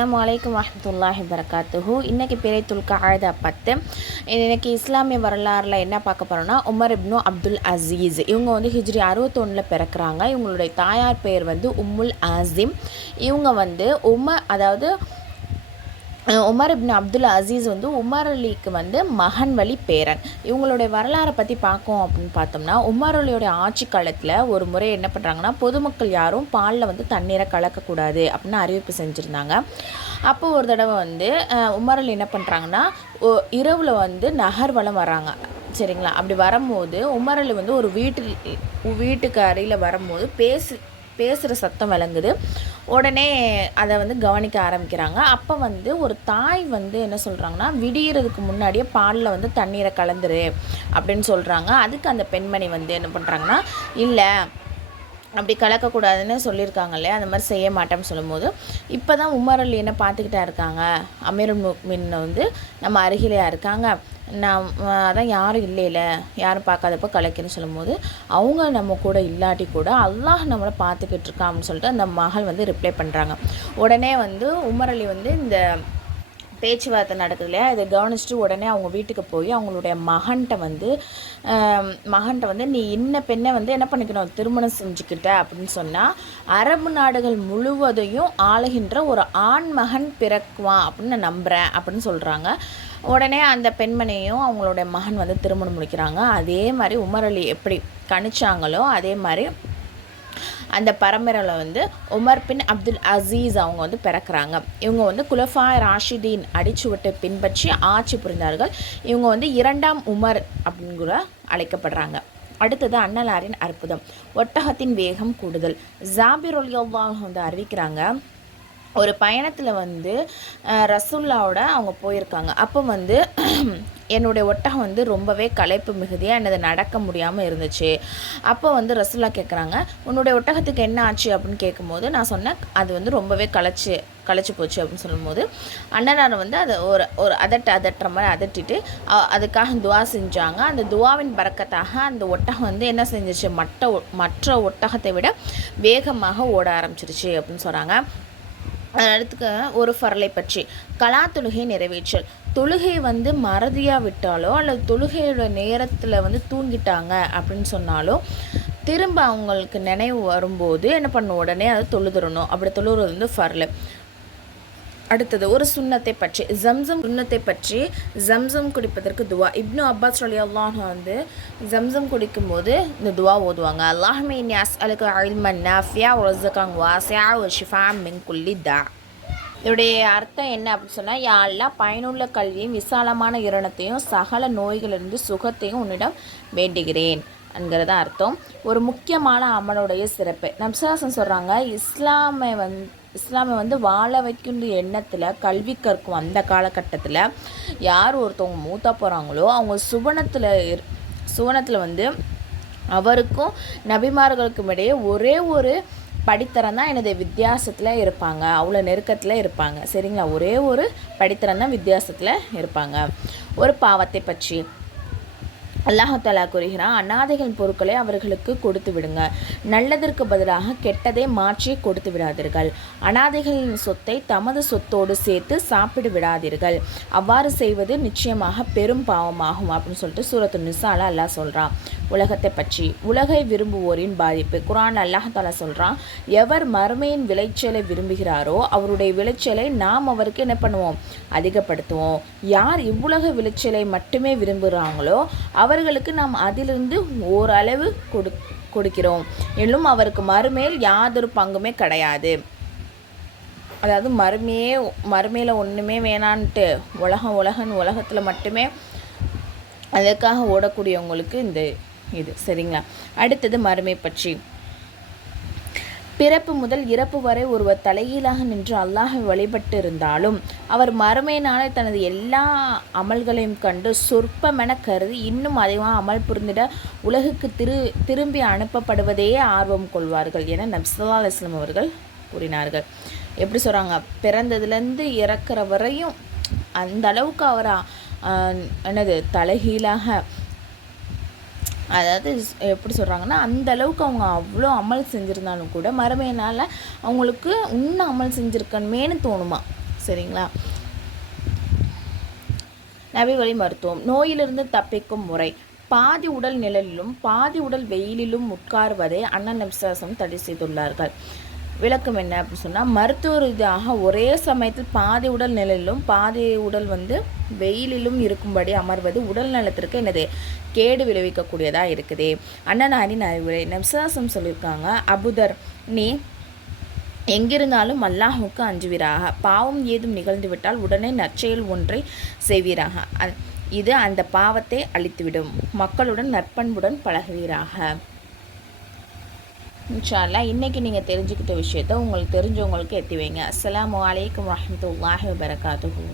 அஸ்ஸலாமு அலைக்கும் வரஹ்மத்துல்லாஹி வபரகாத்துஹு. இன்றைக்கி பிறைத்துல் கஅதா 10. இன்றைக்கி இஸ்லாமிய வரலாறில் என்ன பார்க்க போகிறோன்னா, உமர் இப்னு அப்துல் அசீஸ். இவங்க வந்து ஹிஜ்ரி 61 பிறக்கிறாங்க. இவங்களுடைய தாயார் பெயர் வந்து உம்முல் ஆசிம். இவங்க வந்து உமர் இப்னு அப்துல் அசீஸ் வந்து உமர் அலிக்கு வந்து மகன் வழி பேரன். இவங்களுடைய வரலாறை பற்றி பார்க்கோம் அப்படின்னு பார்த்தோம்னா, உமர் அலியோடைய ஆட்சி காலத்தில் ஒரு முறை என்ன பண்ணுறாங்கன்னா, பொதுமக்கள் யாரும் பாலில் வந்து தண்ணீரை கலக்கக்கூடாது அப்படின்னு அறிவிப்பு செஞ்சுருந்தாங்க. அப்போ ஒரு தடவை வந்து உமர் அலி என்ன பண்ணுறாங்கன்னா, இரவில் வந்து நகர்வலம் வராங்க. சரிங்களா? அப்படி வரும்போது உமர் அலி வந்து ஒரு வீட்டுக்கு அருகில் வரும்போது பேசுகிற சத்தம் விளங்குது. உடனே அதை வந்து கவனிக்க ஆரம்பிக்கிறாங்க. அப்போ வந்து ஒரு தாய் வந்து என்ன சொல்கிறாங்கன்னா, விடியறதுக்கு முன்னாடியே பாலில் வந்து தண்ணீரை கலந்துரு அப்படின்னு சொல்கிறாங்க. அதுக்கு அந்த பெண்மணி வந்து என்ன பண்ணுறாங்கன்னா, இல்லை அப்படி கலக்கக்கூடாதுன்னு சொல்லியிருக்காங்க இல்லையா, அந்த மாதிரி செய்ய மாட்டேன்னு சொல்லும்போது, இப்போ தான் உமர் அலி என்ன பார்த்துக்கிட்டா இருக்காங்க, அமீருல் முஃமினீன் வந்து நம்ம அருகிலேயா இருக்காங்க, அதான் யாரும் இல்லையில, யாரும் பார்க்காதப்போ கலக்கின்னு சொல்லும்போது, அவங்க நம்ம கூட இல்லாட்டி கூட அல்லாஹ் நம்மளை பார்த்துக்கிட்டு இருக்கான் அப்படின்னு சொல்லிட்டு அந்த மகள் வந்து ரிப்ளை பண்ணுறாங்க. உடனே வந்து உமர் அலி வந்து இந்த பேச்சுவார்த்தை நடக்குது இல்லையா, இதை கவனிச்சுட்டு உடனே அவங்க வீட்டுக்கு போய் அவங்களுடைய மகன்கிட்ட வந்து நீ இன்ன பெண்ணை வந்து என்ன பண்ணிக்கணும், திருமணம் செஞ்சுக்கிட்ட அப்படின்னு சொன்னால் அரபு நாடுகள் முழுவதையும் ஆளுகின்ற ஒரு ஆண் மகன் பிறக்குவான் அப்படின்னு நான் நம்புகிறேன் அப்படின்னு சொல்கிறாங்க. உடனே அந்த பெண்மணியும் அவங்களுடைய மகன் வந்து திருமணம் முடிக்கிறாங்க. அதே மாதிரி உமர் அலி எப்படி கணிச்சாங்களோ அதே மாதிரி அந்த பரம்பரையில் வந்து உமர் பின் அப்துல் அசீஸ் அவங்க வந்து பிறக்கிறாங்க. இவங்க வந்து குலஃபா ராஷிதீன் அடிச்சுவட்டை பின்பற்றி ஆட்சி புரிந்தார்கள். இவங்க வந்து 2ஆம் உமர் அப்படின்னு கூட அழைக்கப்படுறாங்க. அடுத்தது அன்னலாரின் அற்புதம், ஒட்டகத்தின் வேகம் கூடுதல். ஜாபிர் ரலியல்லாஹு வந்து அறிவிக்கிறாங்க, ஒரு பயணத்தில் வந்து ரசூல்லாவோட அவங்க போயிருக்காங்க. அப்போ வந்து என்னுடைய ஒட்டகம் வந்து ரொம்பவே களைப்பு மிகுதியாக என்னது நடக்க முடியாமல் இருந்துச்சு. அப்போ வந்து ரசூல்லா கேட்குறாங்க, உன்னுடைய ஒட்டகத்துக்கு என்ன ஆச்சு அப்படின்னு கேட்கும்போது நான் சொன்னேன், அது வந்து ரொம்பவே களைச்சி போச்சு அப்படின்னு சொல்லும்போது அண்ணனார் வந்து அதை ஒரு அதட்டுற மாதிரி அதட்டிட்டு அதுக்காக துவா செஞ்சாங்க. அந்த துவாவின் பறக்கத்தாக அந்த ஒட்டகம் வந்து என்ன செஞ்சிச்சு, மற்ற ஒட்டகத்தை விட வேகமாக ஓட ஆரம்பிச்சிருச்சு அப்படின்னு சொல்கிறாங்க. அடுத்துக்கு ஒரு ஃபர்லை பற்றி, கலா தொழுகை நிறைவேற்றல். தொழுகை வந்து மறதியாக விட்டாலோ அல்லது தொழுகையோட நேரத்தில் வந்து தூங்கிட்டாங்க அப்படின்னு சொன்னாலோ திரும்ப அவங்களுக்கு நினைவு வரும்போது என்ன பண்ணணும், உடனே அதை தொழுதுறணும். அப்படி தொழுகிறது வந்து ஃபர்லை. அடுத்தது ஒரு சுன்னத்தை பற்றி, ஜம்சம் குடிப்பதற்கு துவா. இப்னு அப்பாஸ் ரலியல்லாஹு வந்து ஜம்சம் குடிக்கும்போது இந்த துவா ஓதுவாங்க, அல்லாஹும்ம இன்னி அஸ்அலுக இல்மன் நாஃபியா வ ரிஸ்கன் வாஸிஆ வ ஷிஃபாஅன் மின் குல்லி தா. இதோடைய அர்த்தம் என்ன அப்படின்னு சொன்னால், யா அல்லாஹ் பயனுள்ள கல்வியும் விசாலமான இரணத்தையும் சகல நோய்களிலிருந்து சுகத்தையும் உன்னிடம் வேண்டுகிறேன் என்கிறத அர்த்தம். ஒரு முக்கியமான அமலுடைய சிறப்பு, நபிஸல்லல்லாஹு சொல்கிறாங்க, இஸ்லாமை வந்து வாழ வைக்கின்ற எண்ணத்தில் கல்வி கற்கும் அந்த காலகட்டத்தில் யார் ஒருத்தவங்க மூத்தா போகிறாங்களோ அவங்க சுவனத்தில் வந்து அவருக்கும் நபிமார்களுக்கும் இடையே ஒரே ஒரு படித்தரம் தான் எனது வித்தியாசத்தில் இருப்பாங்க, அவ்வளோ நெருக்கத்தில் இருப்பாங்க. சரிங்களா? ஒரே ஒரு படித்தரம் தான் வித்தியாசத்தில் இருப்பாங்க. ஒரு பாவத்தை பற்றி அல்லாஹ் தஆலா கூறுகிறான், அநாதைகளின் பொருட்களை அவர்களுக்கு கொடுத்து விடுங்க, நல்லதற்கு பதிலாக கெட்டதை மாற்றி கொடுத்து விடாதீர்கள், அநாதைகளின் சொத்தை தமது சொத்தோடு சேர்த்து சாப்பிட்டு விடாதீர்கள், அவ்வாறு செய்வது நிச்சயமாக பெரும் பாவமாகும் அப்படின்னு சொல்லிட்டு சூரத்து நிசால அல்லாஹ் சொல்கிறான். உலகத்தை பற்றி, உலகை விரும்புவோரின் பாதிப்பு. குர்ஆன் அல்லாஹ் தஆலா சொல்கிறான், எவர் மறுமையின் விளைச்சலை விரும்புகிறாரோ அவருடைய விளைச்சலை நாம் அவருக்கு என்ன பண்ணுவோம், அதிகப்படுத்துவோம். யார் இவ்வுலக விளைச்சலை மட்டுமே விரும்புகிறாங்களோ அவர்களுக்கு நாம் அதிலிருந்து ஓரளவு கொடுக்கிறோம், மேலும் அவருக்கு மறுமையில் யாதொரு பங்குமே கிடையாது. அதாவது மறுமையில் ஒன்றுமே வேணான்ட்டு உலகத்தில் மட்டுமே அதற்காக ஓடக்கூடியவங்களுக்கு இந்த இது. சரிங்களா? அடுத்தது மறுமை பற்றி, பிறப்பு முதல் இறப்பு வரை ஒருவர் தலைகீழாக நின்று அல்லாஹை வழிபட்டு இருந்தாலும் அவர் மறுமையினாலே தனது எல்லா அமல்களையும் கண்டு சொற்பமென கருதி இன்னும் அதிகமாக அமல் புரிந்திட உலகுக்கு திரும்பி அனுப்பப்படுவதையே ஆர்வம் கொள்வார்கள் என நபி ஸல்லல்லாஹு அலைஹி வஸல்லம் அவர்கள் கூறினார்கள். எப்படி சொல்கிறாங்க, பிறந்ததுலேருந்து இறக்குற வரையும் அந்த அளவுக்கு அவர் தலைகீழாக, அதாவது எப்படி சொல்கிறாங்கன்னா, அந்த அளவுக்கு அவங்க அவ்வளோ அமல் செஞ்சுருந்தாலும் கூட மறுமையினால் அவங்களுக்கு இன்னும் அமல் செஞ்சுருக்கணுமேனு தோணுமா. சரிங்களா? நபி வழி மருத்துவம். நோயிலிருந்து தப்பிக்கும் முறை. பாதி உடல் நிழலிலும் பாதி உடல் வெயிலிலும் உட்காருவதை அண்ணன் நபிசாசம் தடை செய்துள்ளார்கள். விளக்கம் என்ன அப்படின்னு சொன்னால், மருத்துவ ரீதியாக ஒரே சமயத்தில் பாதி உடல் நிழலிலும் பாதி உடல் வெயிலிலும் இருக்கும்படி அமர்வது உடல் நலத்திற்கு என்னது கேடு விளைவிக்கக்கூடியதாக இருக்குது. அண்ணனாரின் அறிவுரை. நபிசாசம் சொல்லியிருக்காங்க, அபுதர், நீ எங்கிருந்தாலும் அல்லாஹுக்கு அஞ்சுவீராக. பாவம் ஏதும் நிகழ்ந்துவிட்டால் உடனே நற்செயல் ஒன்றை செய்வீராக. இது அந்த பாவத்தை அழித்துவிடும். மக்களுடன் நற்பண்புடன் பழகுவீராக. இன்ஷா அல்லாஹ் இன்றைக்கி நீங்கள் தெரிஞ்சுக்கிட்ட விஷயத்த உங்களுக்கு தெரிஞ்சவங்களுக்கு எத்தி வைங்க. அஸ்ஸலாமு அலைக்கும் வரஹ்மத்துல்லாஹி வபரகாத்துஹு.